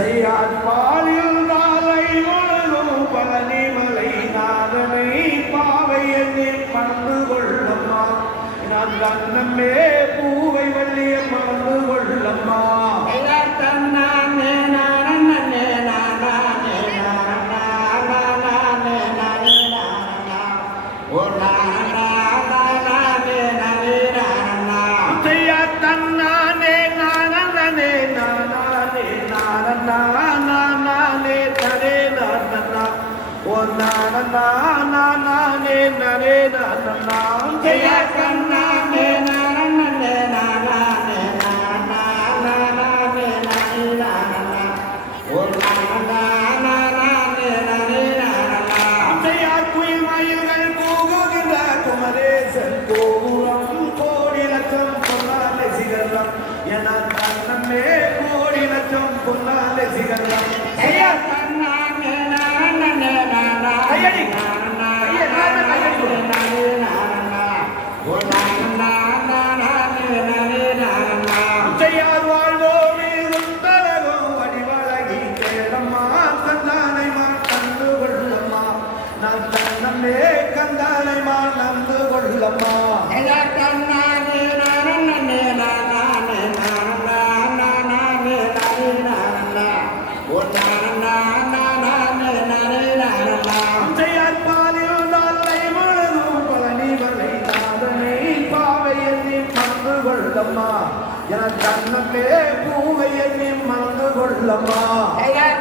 செய்யார் பாலில் நாளை முழுதும் பழனி நாதனை பாவை எண்ணி மறந்து கொள்ளம்மா நான் கண்ணமே பூ நானே நரே நானா செய்யார் தன்னானே செய்யார் குயில் மயில்கள் போகுகின்ற குமரேசன் கோபுரம் கோடி லட்சம் பொன்னாலே சிகரம் என தன்னமே கோடி லட்சம் பொன்னாலே சிகரம் செய்யார் கந்தானை மா நந்து கொள்ளம்மா கொள்ளம்மா என தன்னமே பூவை எண்ணி மறந்து கொள்ளம்மா செய்யார்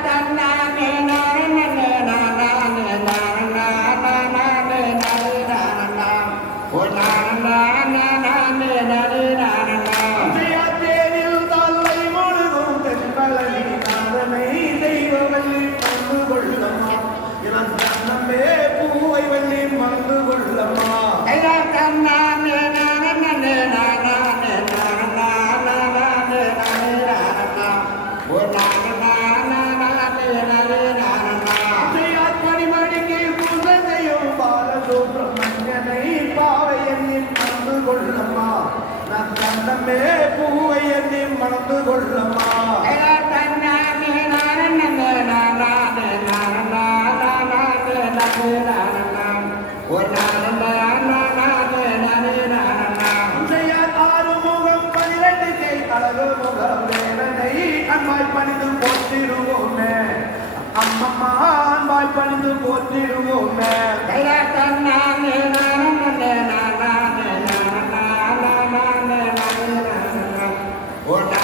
தன்னமே பூவை எண்ணி மறந்து கொள்ளம்மா. பணிந்து போற்றிடுவோமே. அம்மம்மா அன்பாய் பணிந்து போற்றிடுவோமே. Hola.